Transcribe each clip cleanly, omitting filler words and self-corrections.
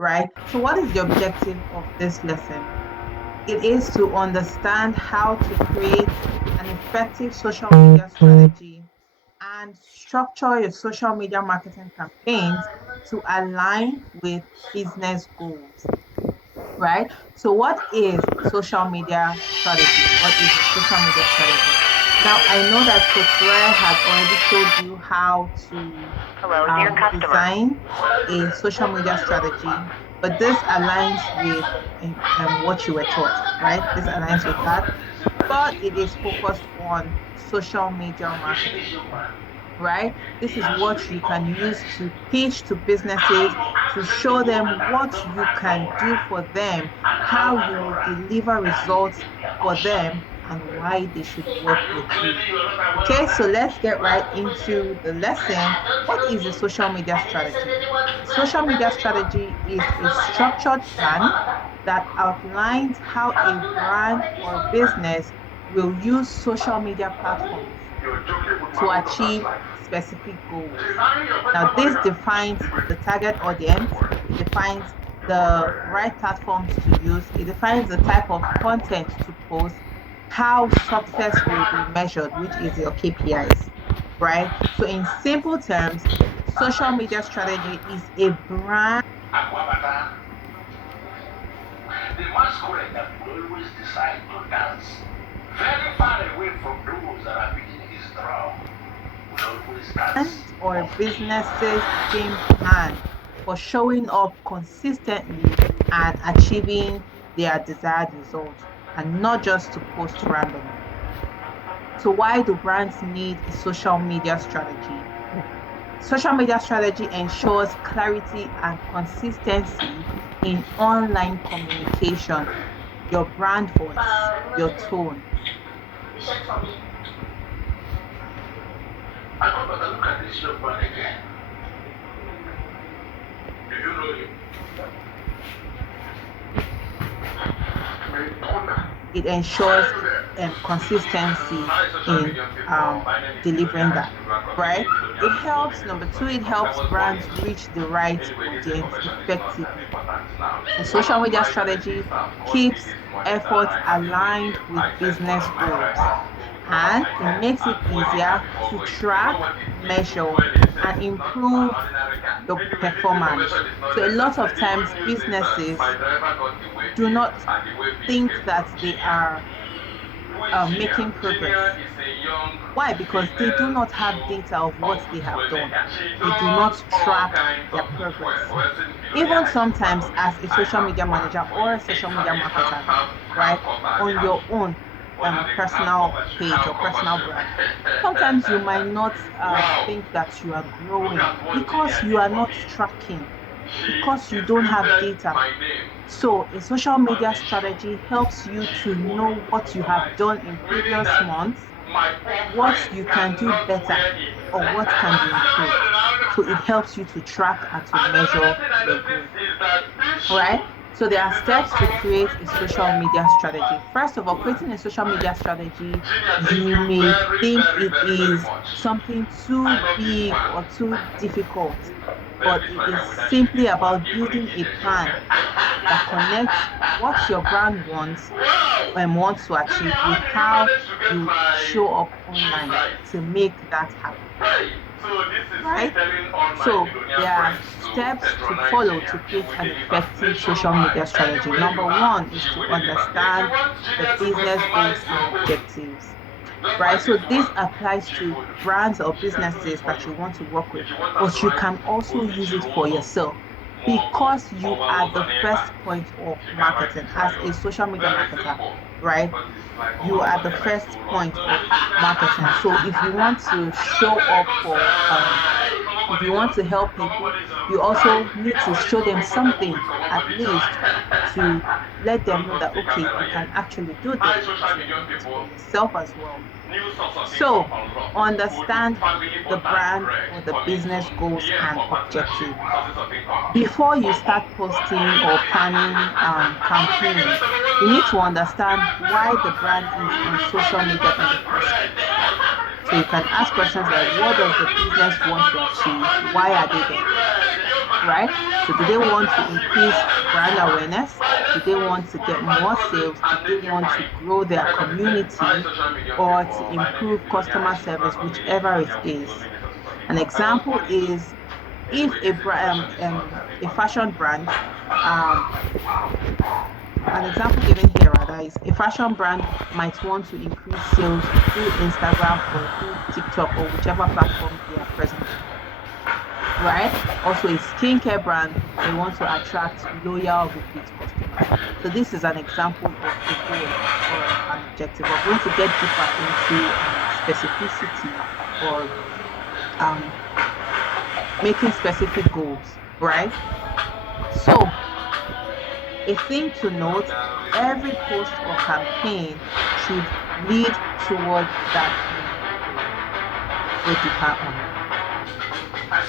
right? So what is the objective of this lesson? It is to understand how to create an effective social media strategy and structure your social media marketing campaigns to align with business goals, right? So, what is social media strategy? What is a social media strategy? Now, I know that Coach Ray has already showed you how to Hello, dear customer. design a social media strategy, but this aligns with what you were taught, right? This aligns with that, but it is focused on social media marketing, right? This is what you can use to pitch to businesses to show them what you can do for them, how you will deliver results for them, and why they should work with you. Okay, so let's get right into the lesson. What is a social media strategy? A social media strategy is a structured plan that outlines how a brand or business will use social media platforms to achieve specific goals. Now, this defines the target audience, it defines the right platforms to use, it defines the type of content to post, how success will be measured, which is your KPIs, right? So, in simple terms, social media strategy is a brand. The masquerade that will always decide to dance very far away from those that are beating his drum will always dance Or off key. businesses game plan for showing up consistently and achieving their desired results and not just to post randomly. So, why do brands need a social media strategy? Social media strategy ensures clarity and consistency in online communication, your brand voice, your tone. You check for me. I come back and look at this young man again. Do you know him? It ensures consistency in delivering that, right? It helps, number two, it helps brands reach the right audience effectively. A social media strategy keeps efforts aligned with business goals and it makes it easier to track, measure, and improve your performance. So, a lot of times, businesses do not think that they are making progress. Why? Because they do not have data of what they have done. They do not track their progress. Even sometimes, as a social media manager or a social media marketer, right, on your own personal page or personal brand, sometimes you might not think that you are growing because you are not tracking, because you don't have data. So, a social media strategy helps you to know what you have done in previous months, what you can do better, or what can be improved. So, it helps you to track and to measure your growth. All right. So, there are steps to create a social media strategy. First of all, creating a social media strategy, you may think it is something too big or too difficult, but it is simply about building a plan that connects what your brand wants and wants to achieve with how you show up online to make that happen. So this is me Right? telling all my So there billionaire are friends to steps to patronize follow me to and create give an me effective invitation social media right strategy. anywhere Number you are. one is You to will deliver. If you understand want the genius to business personalize goals and your own, objectives, just right? like So this this one. applies She to would brands or she can do it businesses for that you. you want to work with, If you want her but to you write can also use it for Obichirono, yourself Mogo, because you are the Obalozaneba, first point of she can write marketing it for as you. a social media Very marketer, simple. right? But it's like You are the Obalozaneba is first too long. point of marketing. So if you want to show up for if you want to help people, you also need to show them something at least to let them know that okay, you can actually do this My because social you're media doing it for people, yourself as well. new source of income So unlocked. Food, understand family, the butter, and brand bread. or the Coming business soon. goals PM and for partnership. objective Sources of income. before you Bumbo. start posting or planning campaigns. You need to understand why the brand is on social media in the first place. So you can ask questions like, what does the business want to achieve? Why are they there? right? So do they want to increase brand awareness? Do they want to get more sales? Do they want to grow their community or to improve customer service, whichever it is? An example is if a fashion brand, um, an example given here rather is a fashion brand might want to increase sales through Instagram or through TikTok or whichever platform they are present on, right? Also, a skincare brand may want to attract loyal repeat customers. So this is an example of a goal or an objective. We're going to get deeper into specificity or um, making specific goals, right? So a thing to note, every post or campaign should lead towards that main goal. Let's go deeper on it.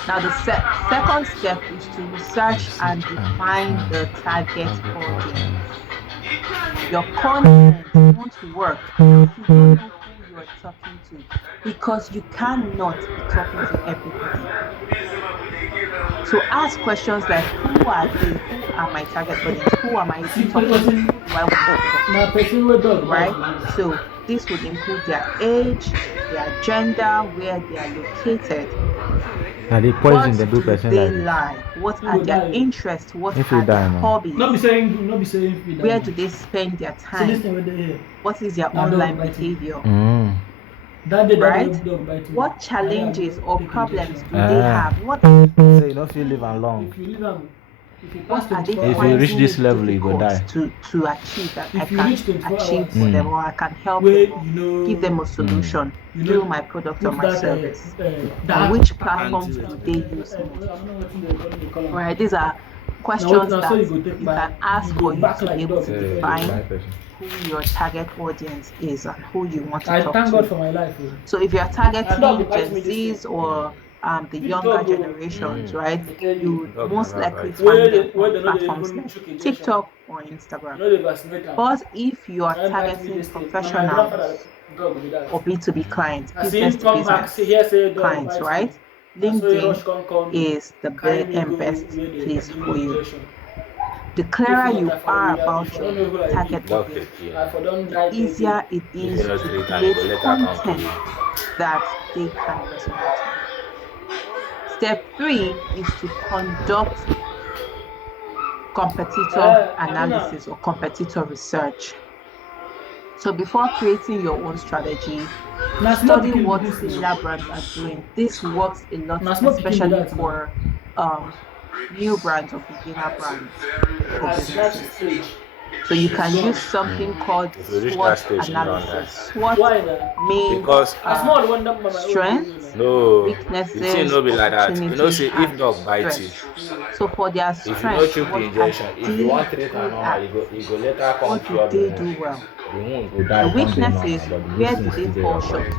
Now, the second step is to research and define the target Target audience. audience. Your content won't work if you don't know who you're talking to, because you cannot be talking to everybody. So ask questions like who are they? Who are my target audience? Who am I See, talking to? person Who do I want to talk na to? person wey dog bite Right? be this. So this would include their age, their gender, where they are located. Now they poison What the do do person they like this. like? What Who are go their die? interests? What If you are their die now. No be hobbies? saying good, no be saying fit die Where now. do they spend their See this time? thing wey dey here. What is their Na dog online bite me. behavior? That day Right? dog bite me. What Na here I challenges go or take problems injection. do they have? So you don't feel live and long. If you leave am, if you pass What are they 24 If you hours, reach finding this it level, you go difficult die. to achieve that I if you can reach 24 achieve hours, for them, or I can help wey them, or you give them a know, solution you through know, my product or put my that service? And that which I can't platforms do do it. they use I most? don't know wetin dey call am. Right, these are questions Na so that you go take you buy, can you ask go for you back to be like able dog to before you define buy. person. who your target audience is and who you want to I talk thank God to. for my life. So if you're Na dog targeting dey bite Gen me this thing. Zs or the Big younger dog o. generations, right, I tell you you. would Dog most never likely bites. find Wey them wey on dem no dey platforms even like chook injection, TikTok or dem Instagram. no dey vaccinate am. But if you are Na im bite me targeting this thing. Na my grandfather professionals dog be that. or B2B clients, As business him to come back, say business hear say dog clients, bite me. right, Na so he rush LinkedIn come call me, is the carry me go best where they place give for me you. injection. The If clearer not, you I for are will have, about if I don't your know who I be, target Dog audience, I for don the die plenty. easier it If is you not to treat am, you create go later come kill content you. that they can resonate with. Step three is to conduct competitor Abi na analysis or competitor research. So before creating your own strategy, na small study pikin be what this similar now. brands are doing. This works a lot, Na small pikin be especially that now. for new brands or beginner brands or At that businesses. stage, So you it's can gone. use something called If you reach that SWOT stage, you don't die. analysis. SWOT Why na? means Because I small one that my own dey strengths, now. no, the thing weaknesses, no be like that. You know, opportunities, say if and dog bite you, threats. So for their if you no strengths, chook the what are injection, if you they want treat am good normal, at? you go later come What do cure the they do wound. well? The wound go The die, come dey normal, weaknesses, but the where this do thing they still dey fall your short? body.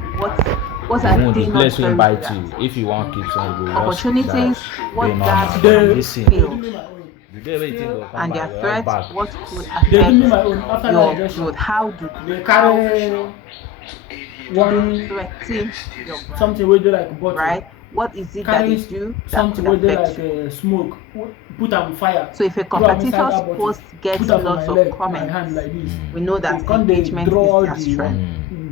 What The are wound, they the not place wey very good bite at? you, if you want keep some, you go just die, Opportunities, dey what gaps normal. But can the They be this thing, they do filled? me my own. the day wey you think go come And back, their you go help threats, back. what could They do me affect my own after that your growth? injection. How do They how carry do they one threaten your brand? something wey dey like bottle, Right? What is it that they carry do that could something wey dey affect like you? smoke, put am fire, So if a throw am inside competitor's that bottle, post put gets am for my lots of leg, my hand comments, like this. we know They that come dey engagement draw is all their the strength.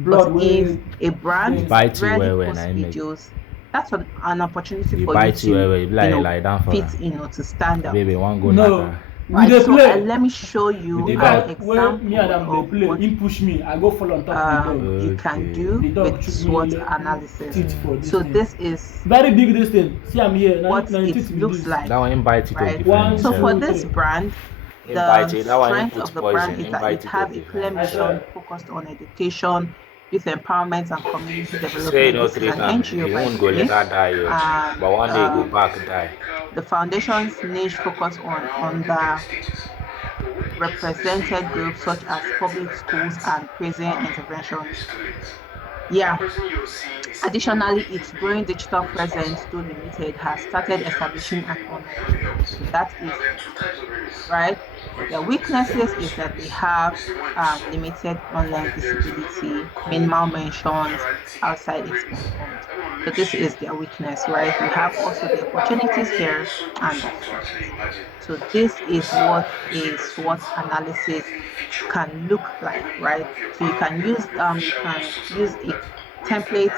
blood But if wey a brand Bite you rarely when posts I make. videos, that's an opportunity They for you bite you to, you be lie down for fit her. in or to stand out. Baby, one go no, knock her. we Right. dey So play. let me show With you the In an dog. fact, when me and example am dey of play, what him push me, I go fall on top of the dog. you can Okay. do The dog with chook SWOT me analysis. teeth for this So thing. this is Very big this thing. See am here. Na what the it teeth be looks this. like. That one him bite you to Right. defend So for One, himself. this two, brand, Him the bite you. That one him strength put of the brand poison. is Him that bite it you has to a clear defend I himself. mission swear. focused on education, youth empowerment, and community Say development. no This is treat an am, NGO, the by wound the go way. later die you. And But one day he go back die. the foundation's niche focus on underrepresented groups such as public schools and prison interventions. Yeah. Additionally, its growing digital presence, though limited, has started establishing an online community. So that is it, right? Their weaknesses is that they have limited online visibility, minimal mentions outside its platforms. So this is their weakness, right? We have also the opportunities here and the threats. So this is what a SWOT analysis can look like, right? So you can use a template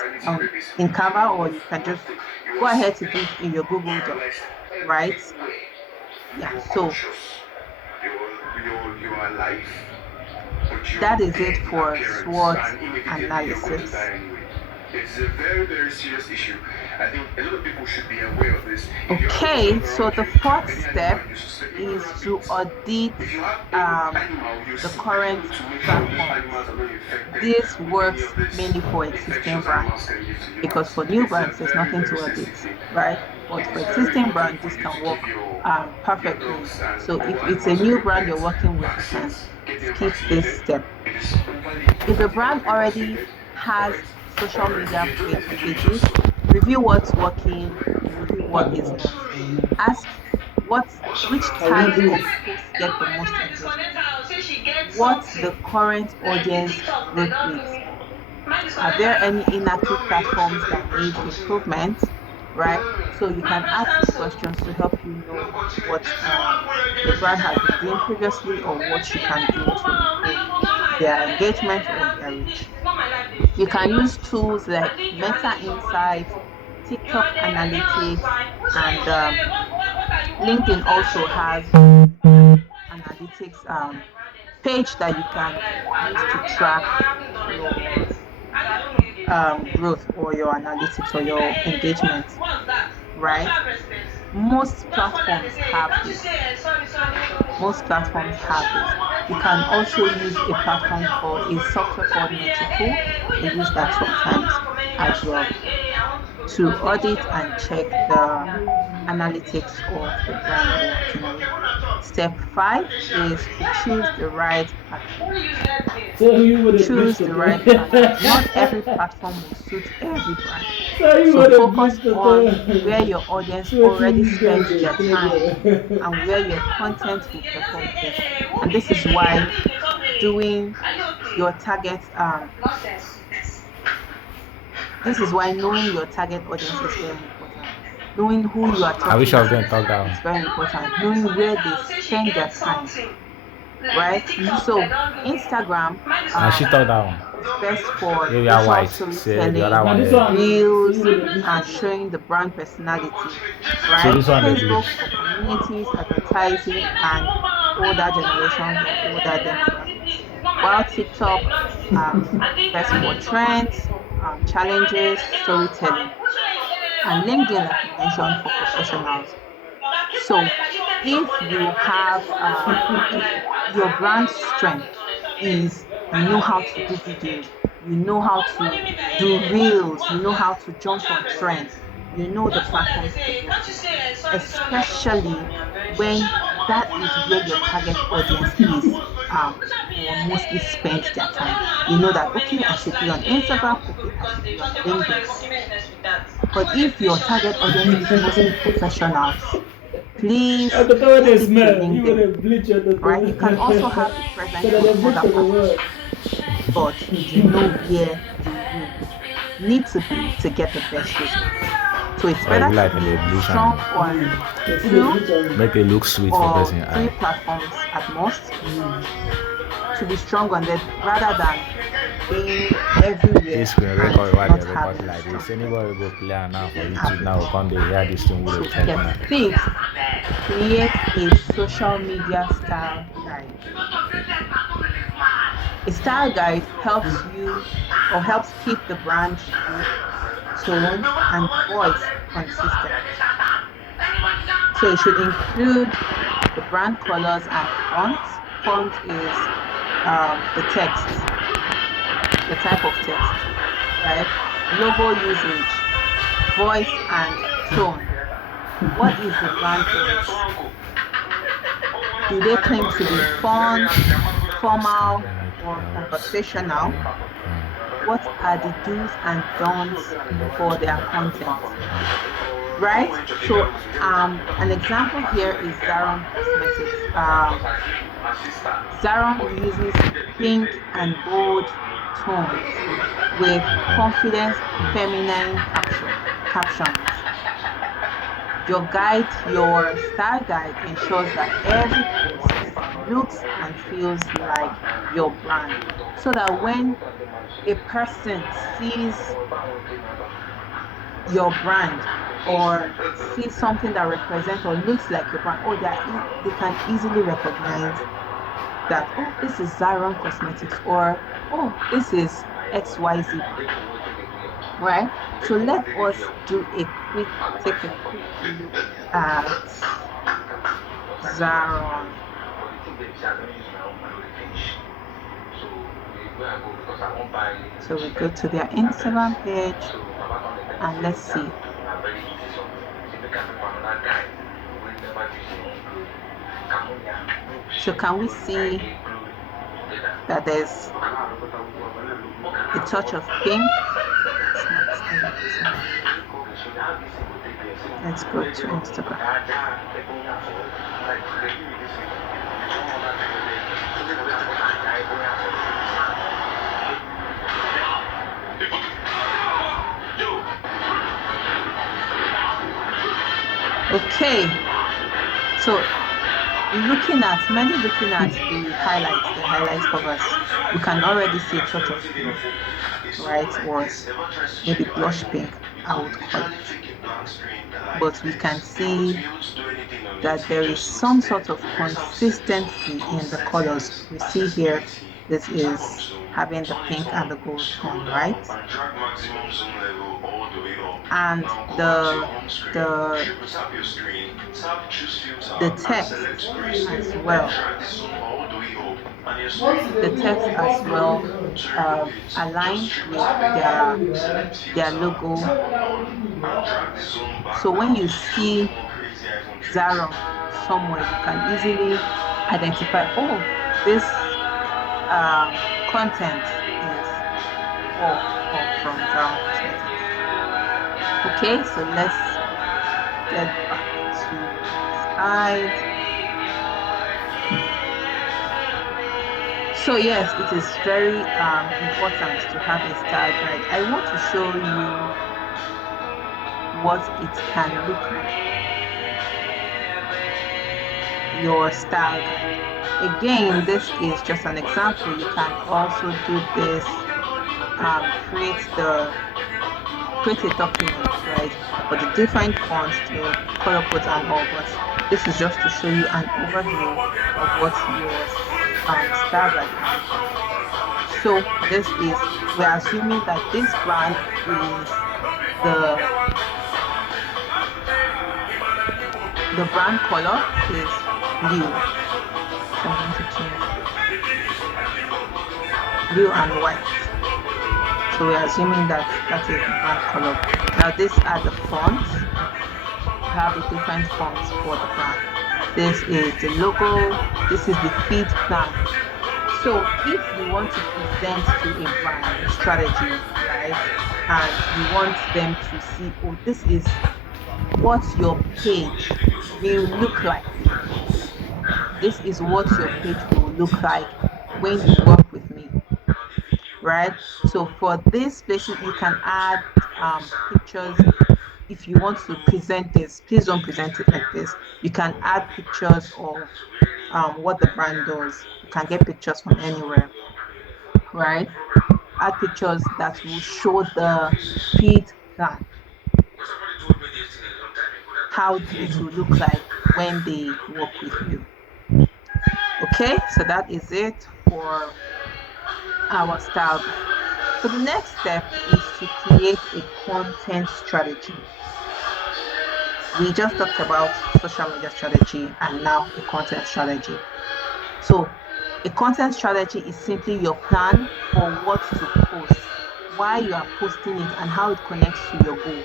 in Canva, or you can just go ahead to do it in your Google Docs, right? Yeah. So your life, but you're that is it dead in for appearance, SWOT and immediately you're going to analysis. die anyway. It's a very, very serious issue. I think a lot of people should be aware of this. If you have a dog Okay, so around the you, fourth any animal step you suspect, you're going to is wrap to it. audit If you have any um, animal, you the see current to make sure those platforms. animals are not infected This with any works of these mainly for existing infections animals brands can give to because humans. for new It's a brands, there's very, nothing very to sensitive audit, thing. right? But It for is very existing important brands, for this you to can give work your perfectly. dogs and So if all it's a animals of new your brand you're pets working with, you can vaccines. Get them skip this vaccinated. step. It is overly If a important they brand must be already vaccinated. has social Alright. If media you enjoyed this video, pages, just review what's working, review what is not. Ask which I will not types do of it. posts get the most engagement. What's the current audience growth rate? Are there any inactive platforms that need improvement? Right? So you can ask these questions to help you know what the brand has been doing previously or what you can do to improve their engagement or their reach. You can use tools like Meta Insights, TikTok Analytics, and LinkedIn also has analytics page that you can use to track your growth or your analytics or your engagement, right? Most platforms have this. Most platforms have this. You can also use a platform called a software called Metricool. I use that sometimes as well to audit and check the analytics of the brand you're working with. Step five is to choose the right platform. So you would have Choose bleached the it. right platform. Not every platform will suit every brand. So you So would have focus bleached it. on where your audience So what already you guys spends are their time clever. and where your content will perform best. And this is why doing your target this is why knowing your target audience is very important. Knowing who you are I wish talking I was to going to talk is down. very important. Knowing where they spend their time, right? So Instagram And she talk down. is best for You are visual white. Say the other storytelling, Now one this there. one, so you reels, would have bleached and it. showing the brand personality, So right? this one they Facebook bleach. for communities, advertising, and older generations or older demographics. While TikTok is best for trends, challenges, storytelling, and LinkedIn, like we mentioned, for professionals. So if you have if your brand strength is you know how to do videos, you know how to do reels, you know how to jump on trends, you know the platforms to go to, especially when that is where your target audience is or mostly spends their time. You know that okay, I should be on Instagram, okay, I should be on LinkedIn. But if your target audience is mostly professionals, please At the time they stick to smell, you would LinkedIn, have bleached at the right? You can also time. have a So presence that they on bleach other for the platforms, world. but you know where you will need to be to get the best results. So it's Or if better you to like then they be bleach and strong on They see they two bleach on make it look sweet for or person three eye. platforms at most to be strong on them rather than being everywhere This screen and record while they not record having a like strong this. Anybody go play am now for YouTube now appetite. come they hear this thing with So a think step now. six, create a social media style guide. A style guide helps you or helps keep the brand's look, tone, and voice consistent. So it should include the brand colors and fonts. Font is the text, the type of text, right? Logo usage, voice and tone. What is the brand voice? Do they claim to be fun, formal, Standard or helps conversational? keeping What are the do's and don'ts for their content? right? So an example here is Zaron Cosmetics. Zaron uses pink and gold tones with confidence feminine captions. Your style guide ensures that every post looks and feels like your brand. So that when a person sees your brand or sees something that represents or looks like your brand, oh, they can easily recognize that, oh, this is Zyron Cosmetics, or oh, this is XYZ brand, right? So let us take a quick look at Zaron. So we go to their Instagram page and let's see. So can we see that there's a touch of pink? It's not selecting. Let's go to Instagram. Okay, so looking at the highlight covers, we can already see a touch of pink, right? Or maybe blush pink, I would call it. But we can see that there is some sort of consistency in the colors. We see here, this is having the pink and the gold tone, right? And the text as well. The text as well aligns with their logo. So when you see Zaron somewhere, you can easily identify, oh, this content is for or from Zaron Cosmetics. Okay, so let's get back to the slide. So yes, it is very important to have a style guide. I want to show you what it can look like. Your style guide. Again, this is just an example. You can also do this, create a document, right? For the different fonts, the color codes and all, but this is just to show you an overview of what your style guide can look like. So we're assuming that this brand is the brand color is blue. So I'm going to change blue and white. So we're assuming that is the brand color. Now these are the fonts. We have the different fonts for the brand. This is the logo. This is the feed plan. So if you want to present to a brand a strategy, right, and you want them to see, oh, this is what your page will look like. This is what your page will look like when you work with me, right? So for this places, you can add pictures. If you want to present this, please don't present it like this. You can add pictures of what the brand does. You can get pictures from anywhere, right? Add pictures that will show the feed plan, how it will look like when they work with you. Okay, so that is it for our style guide. So the next step is to create a content strategy. We just talked about social media strategy and now a content strategy. So a content strategy is simply your plan for what to post, why you are posting it, and how it connects to your goal.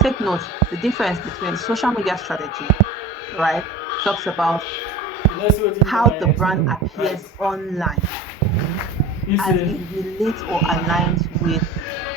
Take note, the difference between social media strategy, right, talks about how the brand appears online as it relates or aligns with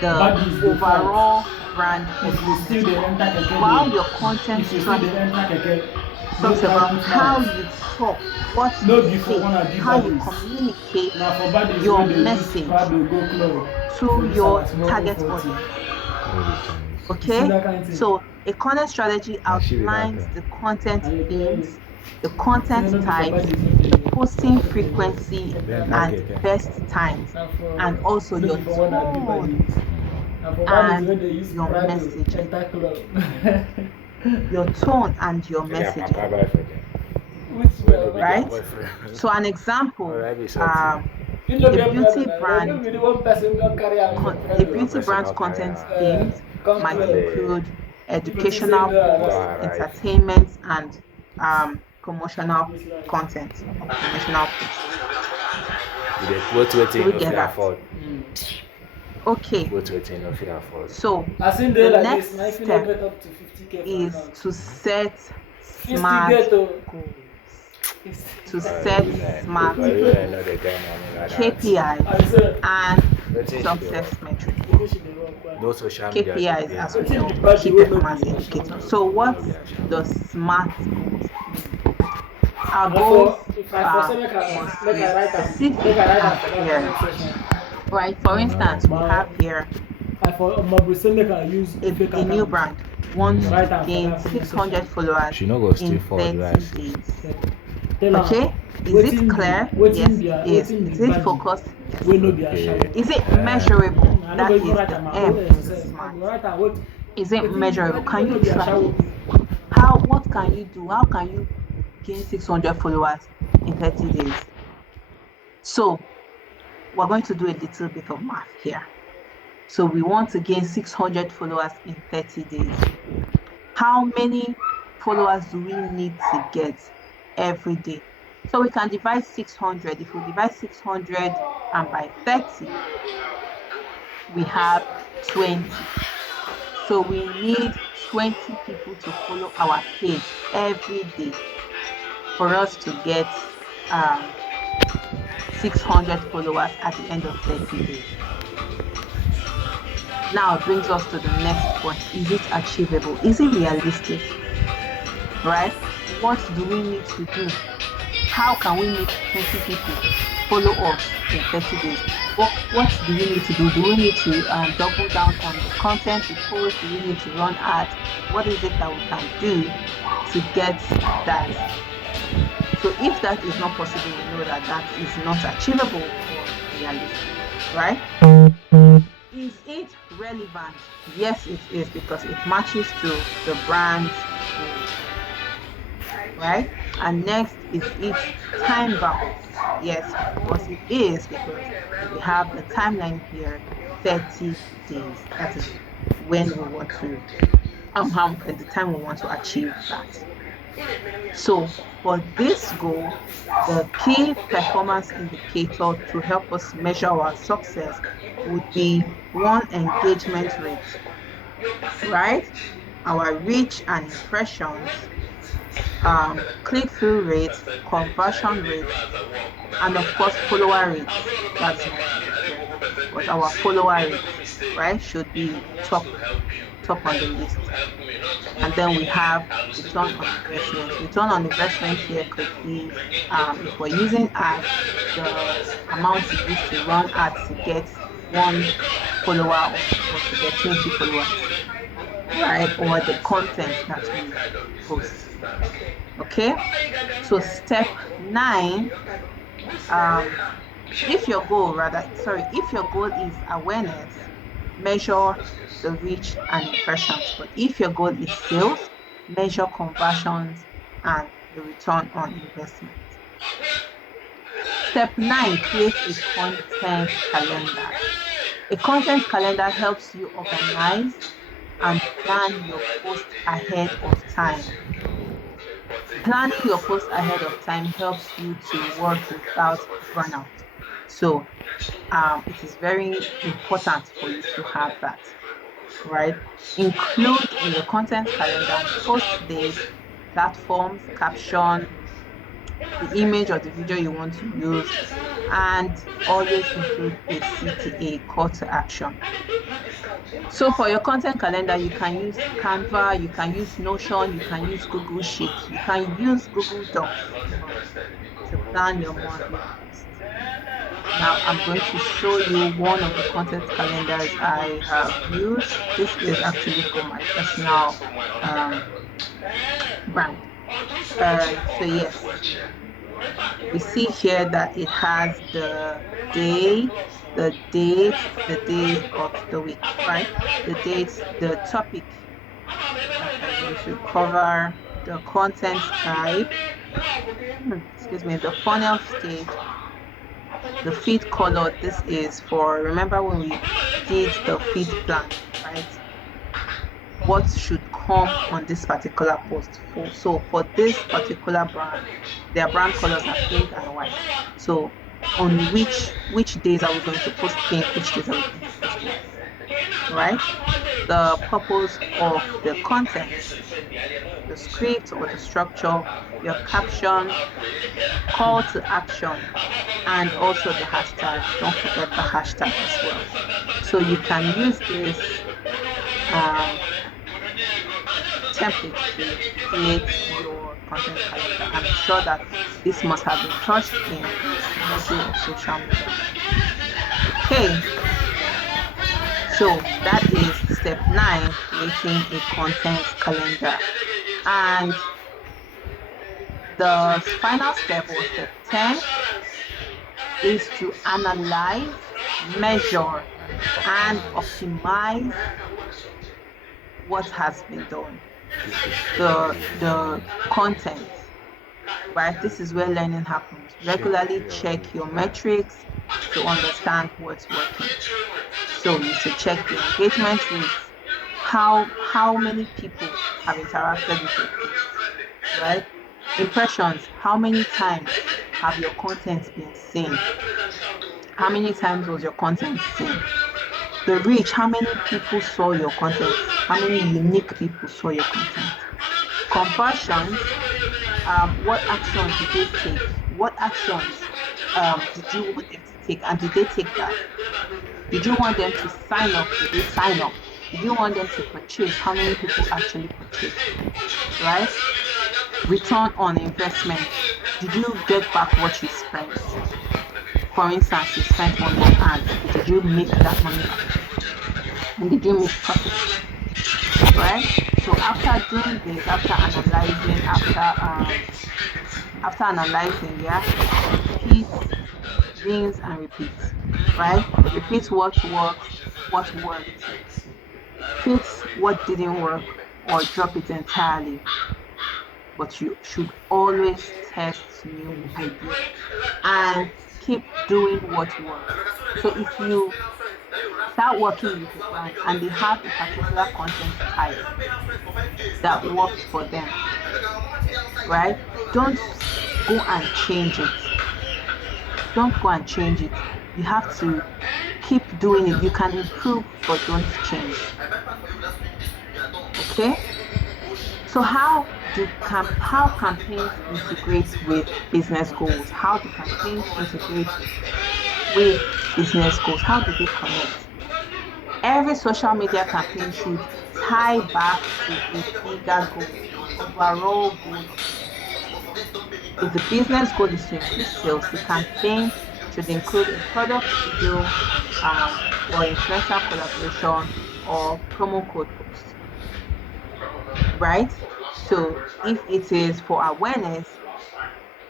the Bad is the fight. overall brand If you still publicity the score, enter keke while dey, your content if you still the strategy enter keke, no talks about private how mouth. you talk, what No you be for say, one of these how you baddies. communicate Na for baddies your wey dey use message Prado go club to for this your our small target 040. audience. All the times. You see Okay, that kind of thing? so a content strategy And she be that outlines thing. the content And you themes, clear the say content no be for types, baddies no the dey posting frequency, Then and okay, okay. best times, na for and also no your be for one of the tone baddies. Na for baddies wey and dey use your Prado messaging. enter club. Your tone and your Yeah, messaging, Papa boyfriend. Which Well, no be their right? boyfriend. So an example, Or I be something. you no a get Prado beauty na, no brand, be the one person don carry am for a Prado. beauty person brand's not carry content am. themes Come might club. include You go think say you educational don posts, arrive. Arrive. entertainment, and promotional content or promotional posts. You dey quote Do wetin we you no get fit that? afford. Okay, Quote wetin you no fit afford. so As in the dey like next this, na if you no step get up to 50K for is account. to set You still smart get oh. goals, You to still- set You know, smart but you know the guy money like that. KPIs I say, and Wetin she dey success work? metrics. you know she dey work well. No social media. KPIs, as we Wetin know, be bad key wey no performance be indicators. Ashawo? So, what No be Ashawo. does SMART goals mean? Our I goals for if I for say must make be I write am, specific make I write am and for that clear. comment section. Right? For instance, we My- have here I for my say make I use fake a new account. brand wants Write to am for gain that comment 600 section. followers She no go still in forward 30 where I see. days. Tell am, Okay, is wetin it be- clear? wetin Yes, be- it is. wetin be Is it badge focused? Yes. wey no be Okay. Ashawo. Is it measurable? I no That go is even write the am. M in the I SMART. go write am what. Is it wetin be measurable? badge Can wey you no be track Ashawo? it? What can you do? How can you gain 600 followers in 30 days? So we're going to do a little bit of math here. So we want to gain 600 followers in 30 days. How many followers do we need to get every day? So we can divide 600. If we divide 600 and by 30, we have 20. So we need 20 people to follow our page every day for us to get 600 followers at the end of 30 days. Now it brings us to the next point. Is it achievable? Is it realistic? Right? What do we need to do? How can we make 20 people follow us in 30 days? What do we need to do? Do we need to double down on the content we post? Do we need to run ads? What is it that we can do to get that? So if that is not possible, we know that that is not achievable or realistic, right? Is it relevant? Yes, it is, because it matches to the brand's goals, right? And next, is it time bound? Yes, of course it is, because we have the timeline here, 30 days. That is when we want to, at the time we want to achieve that. So for this goal, the key performance indicator to help us measure our success would be one, engagement rate, right? Our reach and impressions, click-through rates, conversion rates, and of course follower rates. That's not here, but our follower rates, right, should be top on the list. And then we have return on investment. Return on investment here could be, if we're using ads, the amount we use to run ads to get one follower or to get 20 followers, right? Or the content that we post. Okay, so step 9, if your goal is awareness, measure the reach and impressions. But if your goal is sales, measure conversions and the return on investment. Step 9, create a content calendar. A content calendar helps you organize and plan your post ahead of time. Planning your post ahead of time helps you to work without burnout. So it is very important for you to have that, right? Include in your content calendar post date, platforms, caption, the image or the video you want to use, and always include a CTA, call to action. So for your content calendar, you can use Canva, you can use Notion, you can use Google Sheets, you can use Google Docs even to plan your monthly posts. Now I'm going to show you one of the content calendars I have used. This is actually for my personal brand. So yes, we see here that it has the day, the date, the days of the week, right? The dates, the topic that we're going to cover, the content type, excuse me, the funnel stage, the feed color. This is for, remember when we did the feed plan, right? What should come on this particular post. So for this particular brand, their brand colors are pink and white. So on which days are we going to post pink, which days are we going to post white, right? The purpose of the content, the script or the structure, your caption, call to action, and also the hashtag. Don't forget the hashtag as well. So you can use this template to create your content calendar. I'm sure that this must have been touched in each module of social media. Okay, so that is step 9, creating a content calendar. And the final step, or step 10, is to analyze, measure, and optimize what has been done. The content, right? This is where learning happens. Regularly check your metrics to understand what's working. So you should check the engagement rates. How many people have interacted with your post, right? Impressions, how many times have your content been seen? How many times was your content seen? The reach, how many people saw your content? How many unique people saw your content? Conversions, what actions did they take? What actions did you want them to take, and did they take that? Did you want them to sign up? Did they sign up? Did you want them to purchase? How many people actually purchased? Right? Return on investment. Did you get back what you spent? For instance, you spent money on ads. Did you make that money back? And did you make profit? Right? So after doing this, after analyzing, yeah, repeat, rinse and repeat. Right? Repeat what works, what worked. Fix what didn't work, or drop it entirely. But you should always test new ideas and keep doing what works. So if you start working with a brand and they have a particular content type that works for them, right? Don't go and change it. Don't go and change it. You have to keep doing it. You can improve, but don't change. Okay? So how campaigns integrate with business goals? How do campaigns integrate with business goals? How do they connect? Every social media campaign should tie back to a bigger goal, overall goal. If the business goal is to increase sales, the campaign should include a product video or influencer collaboration or promo code post. Right? So if it is for awareness,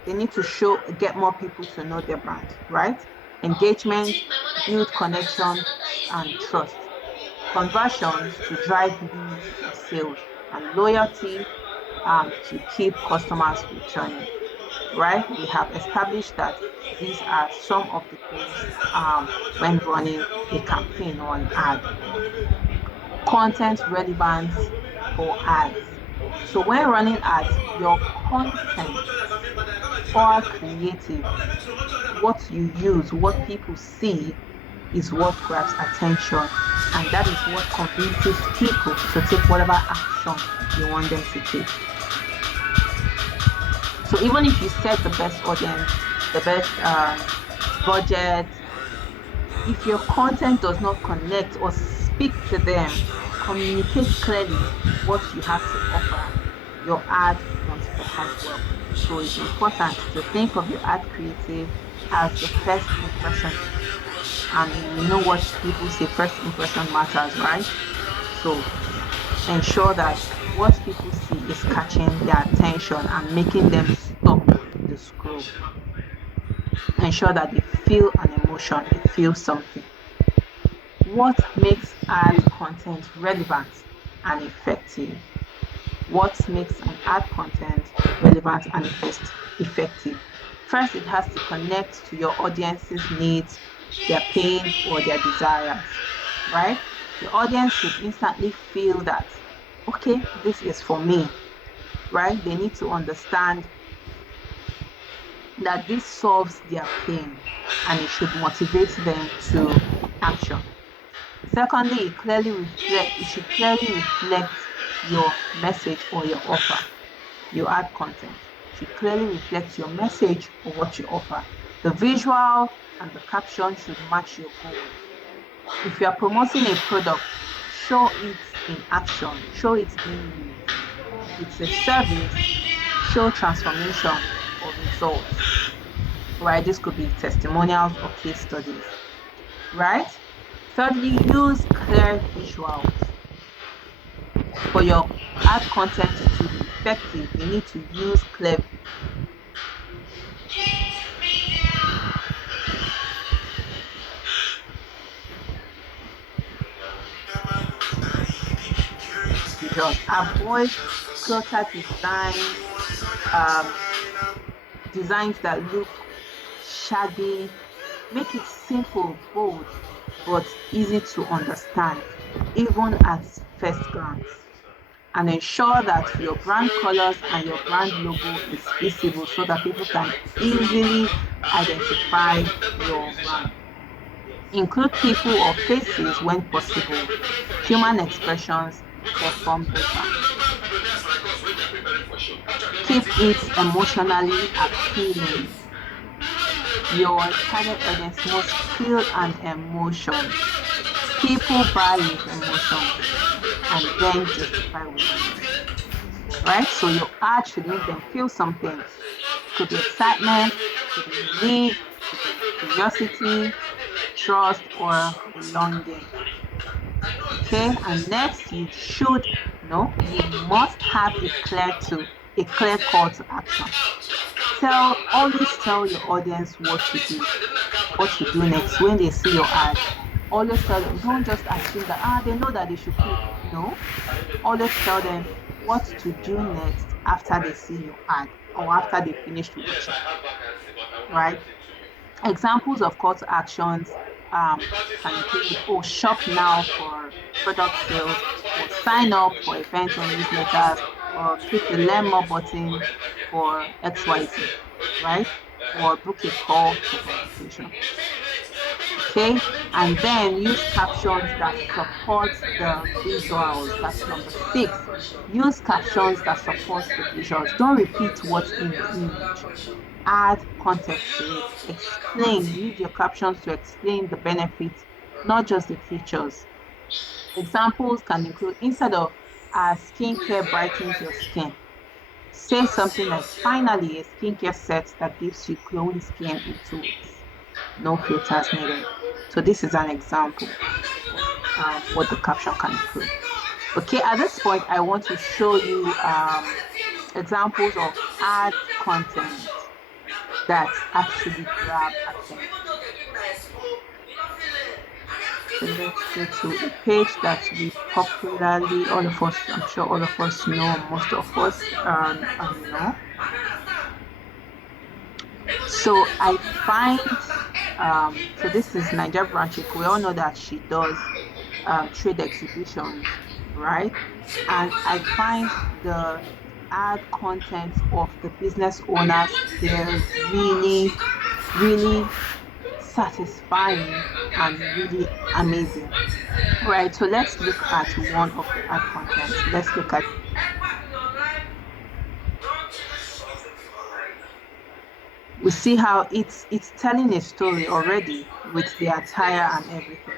they need to get more people to know their brand, right? Engagement, build connection and trust. Conversions to drive leads or sales, and loyalty to keep customers returning, right? We have established that these are some of the goals when running a campaign or an ad. Content relevance for ads. So when running ads, your content or creative, what you use, what people see is what grabs attention, and that is what convinces people to take whatever action you want them to take. So even if you set the best audience, the best budget, if your content does not connect or speak to them, communicate clearly what you have to offer, your ad won't perform well. So it's important to think of your ad creative as the first impression. And we know what people say, first impression matters, right? So ensure that what people see is catching their attention and making them stop the scroll. Ensure that they feel an emotion, they feel something. What makes ad content relevant and effective? What makes an ad content relevant and effective? First, it has to connect to your audience's needs, their pains, or their desires, right? The audience should instantly feel that, okay, this is for me, right? They need to understand that this solves their pain and it should motivate them to action. Secondly, it should clearly reflect your message or your offer. Your ad content should clearly reflect your message or what you offer. The visual and the caption should match your goal. If you are promoting a product, show it in action, show it being used. If it's a service, show transformation or results, right? This could be testimonials or case studies, right? Thirdly, use clear visuals. For your ad content to be effective, you need to use clear visuals. Avoid cluttered designs, um, designs that look shaggy. Make it simple, bold, but easy to understand, even at first glance. And ensure that your brand colors and your brand logo is visible so that people can easily identify your brand. Include people or faces when possible. Human expressions perform better. Keep it emotionally appealing. Your target audience must feel an emotion. People buy with emotions and then justify with words, right? So your ad should make them feel something. Could be excitement, could be relief, could be curiosity, trust, or longing. Okay, and next you must have a clear call to action. Always tell your audience what to do next when they see your ad. Always tell them, don't just assume that they know that they should click. No, always tell them what to do next after they see your ad or after they finished watching, right? Examples of call to actions can include, oh, shop now for product sales, or sign up for events or newsletters, or click the learn more button for XYZ, right? Or book a call for consultation. Okay, and then use captions that support the visuals. That's number six. Use captions that support the visuals. Don't repeat what's in the image. Add context to it. Explain. Use your captions to explain the benefits, not just the features. Examples can include, instead of skincare brightens your skin, say something like, finally, a skincare set that gives you glowing skin in 2 weeks. No filters needed. So this is an example of what the caption can include. Okay, at this point, I want to show you examples of ad content that actually grab attention. So let's go to a page that we popularly, all of us, I'm sure all of us know, most of us know. So I find, so this is Niger Branchik. We all know that she does trade exhibitions, right? And I find the ad content of the business owners there really, really satisfying and really amazing. Right, so let's look at one of the ad contents. Let's look at, we see how it's telling a story already with the attire and everything.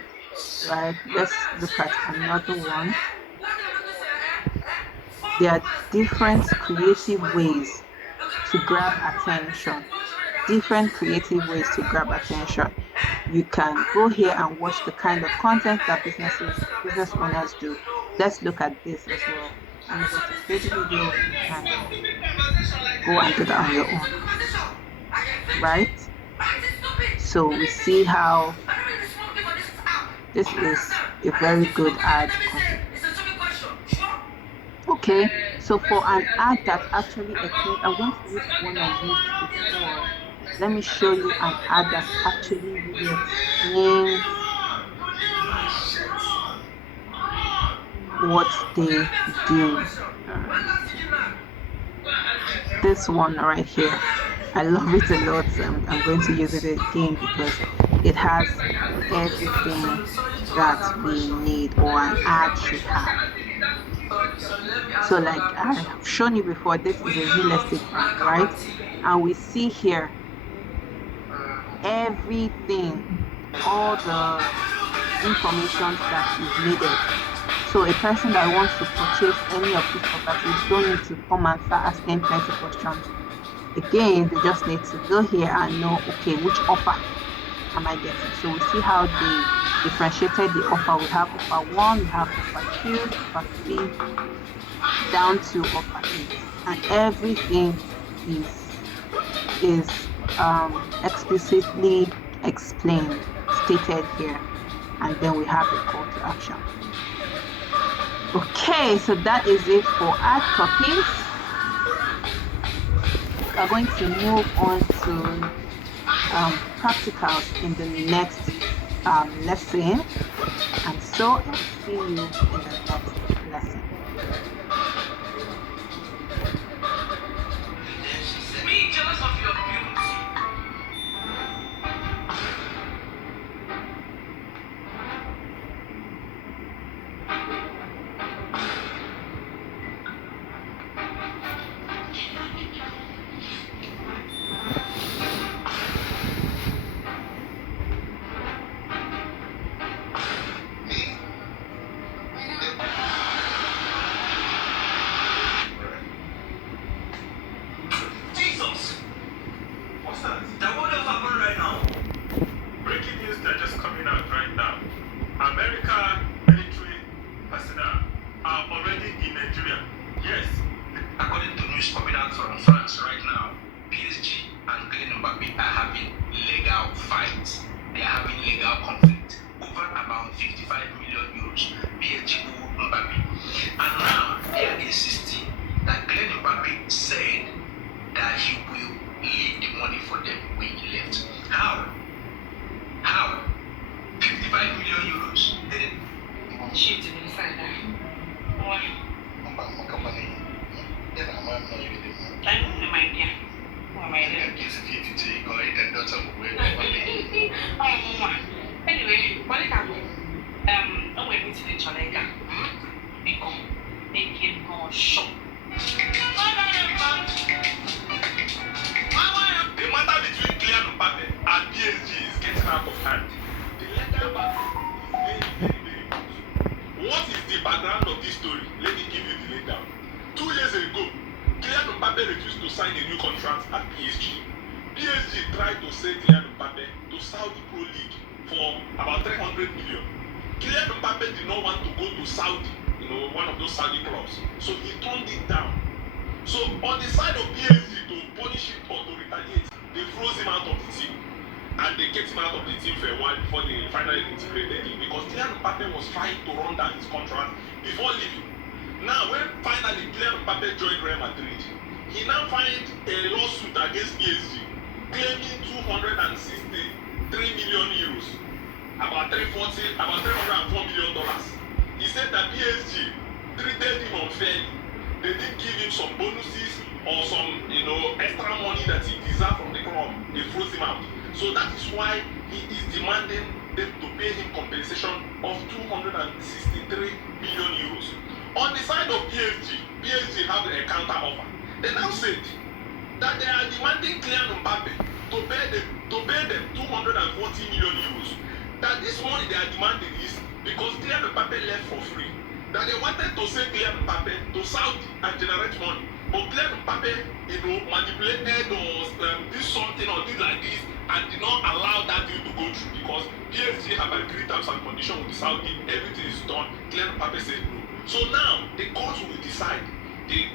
right? Let's look at another one. There are different creative ways to grab attention. Different creative ways to grab attention. You can go here and watch the kind of content that business owners do. Let's look at this as well. I'm going to play the video. You can go and do that on your own, right? So we see how this is a very good ad concept. Okay, so for an ad that actually explains, I'm going to use one I used before. Let me show you an ad that actually really explains what they do. This one right here, I love it a lot. I'm going to use it again because it has everything that we need or an ad should have. So like I have shown you before, this is a real estate brand, right? And we see here everything, all the information that is needed. So a person that wants to purchase any of these properties don't need to come and start asking plenty questions. Again, they just need to go here and know, okay, which offer am I getting? So we see how they differentiated the offer. We have offer 1, we have offer 2, offer 3, down to offer 8. And everything is explicitly explained, stated here. And then we have a call to action. Okay, so that is it for ad copies. We're going to move on to practicals in the next lesson. And so I'll see you in the next lesson. that this money they are demanding is because Kylian Mbappe left for free. That they wanted to send Kylian Mbappe to Saudi and generate money. But Kylian Mbappe, manipulated or did something or did like this and did not allow that deal to go through because PSG have agreed terms and conditions with the Saudi. Everything is done. Kylian Mbappe said no. So now the court will decide. The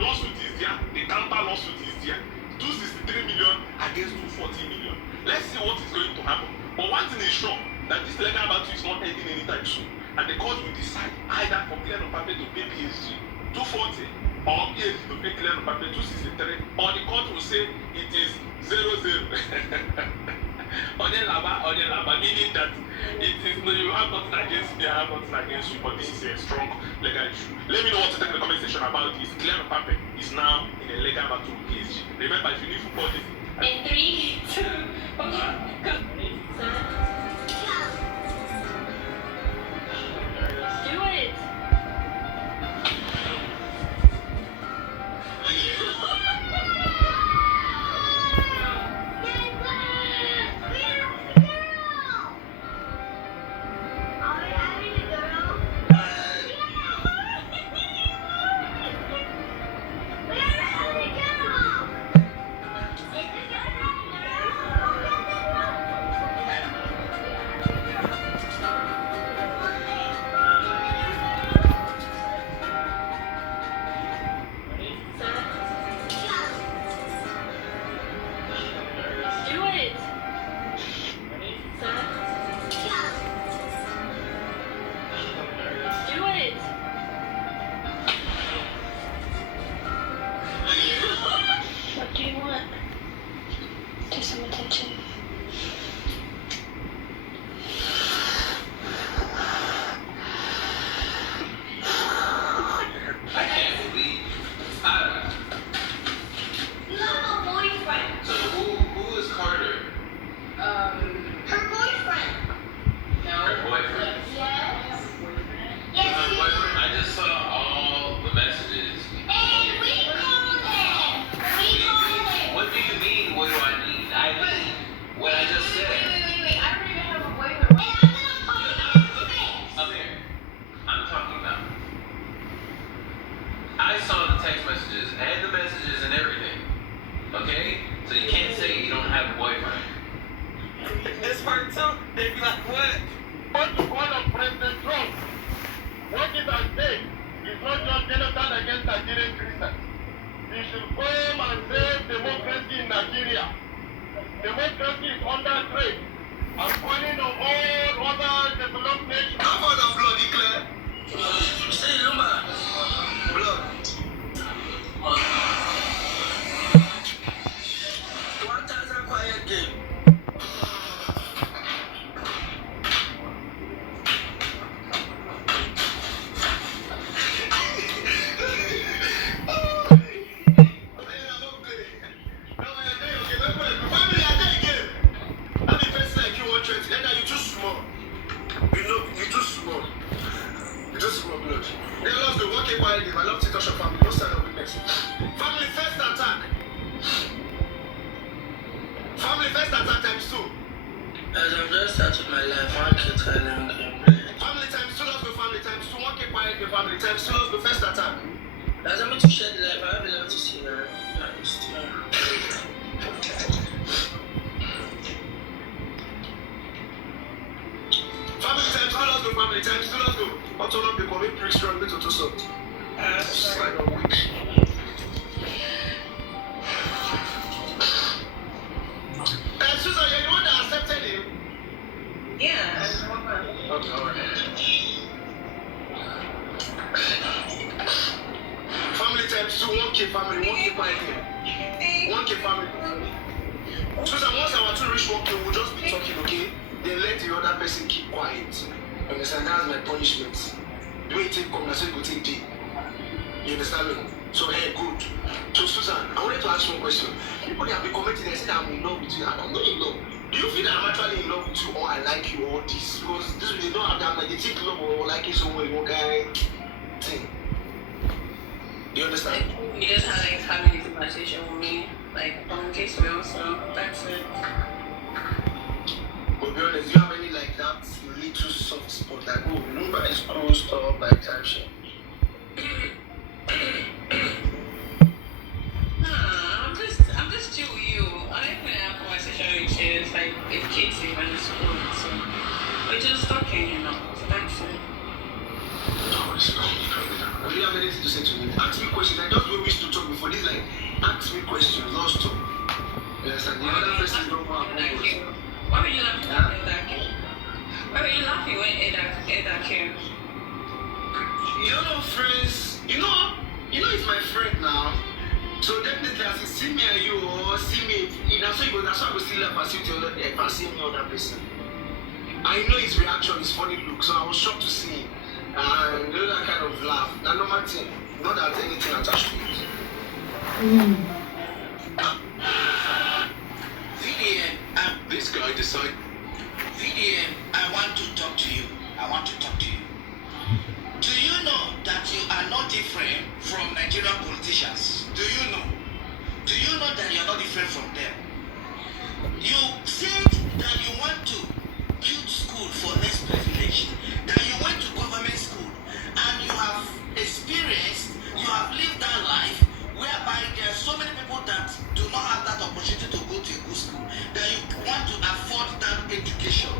lawsuit is there. The counter lawsuit is there. 263 million against 240 million. Let's see what is going to happen. But one thing is sure, that this legal battle is not ending anytime soon. And the court will decide either for Kylian Mbappe to pay PSG 240 or PSG to pay Kylian Mbappe 263, or the court will say it is 0-0. Meaning that it is you have nothing against me, I have nothing against you, but this is a strong legal issue. Let me know what to take in the comment section about this. Kylian Mbappe is now in a legal battle with PSG. Remember, if you need football, this in 3, 2, 1, go. Do it. Democracy is under threat. I'm calling on all other developed nations. Come on, bloody clear. Say, Luma. Blood. 1,000 quiet game. I love to touch your family. No sign of weakness. Family first attack. Family first attack times 2. As I'm just starting my life, one kid Thailand. Family times 2, let's go family times 2. One keep quiet, your family times 2, let's go first attack. As I'm to share the life, I have a lot to see now. Family times 2, let's go family times 2, let's go. What's all up, you come in pretty strong, bit of so. Sign of weak. Susan, you're the one that accepted him? Yeah. Okay, alright. Family times 2, 1K family, 1K quietly. 1K family. Susan, once our 2 reach 1K, we'll just be talking, okay? Then let the other person keep quiet. You understand? That's my punishment. The way it take come, that's what it will take day. You understand me? So, hey, good. So, Susan, I wanted to ask you one question. People that have been commenting, they say that I'm in love with you. I'm not in love. Do you feel that I'm actually in love with you or I like you or this? Because this they don't have that, like, they think love or liking someone, one guy thing. Do you understand? He just had like having a conversation with me, like, on case well, so that's it. But be honest, do you have any little soft spot, like, oh, you know, buy school stuff, like type shit. I'm just chill with you. I don't even have conversation with you. It's like if kids even in school, so we're just talking, you know. So that's it. No, it's not. Do you have anything to say to me? Ask me questions. I just don't wish to talk before this. Like, ask me questions, lost talk. Yes, and the other person don't want to. Why were you laughing when Eda came? Why were you laughing when Eda came? You know, friends. You know, it's my friend now. So definitely, as he see me and you, or see me, that's why I will still laugh as you the other day. If I see any other person, I know his reaction, his funny look. So I was shocked to see him. And you know that kind of laugh. That normal thing. Not that anything attached to it. VDN, this guy decided. VDN, I want to talk to you. Do you know that you are not different from Nigerian politicians? Do you know? Do you know that you are not different from them? You said that you want to build school for less privilege, that you went to government school, and you have experienced, you have lived that life whereby there are so many people that do not have that opportunity to go to a good school, that you want to afford that education.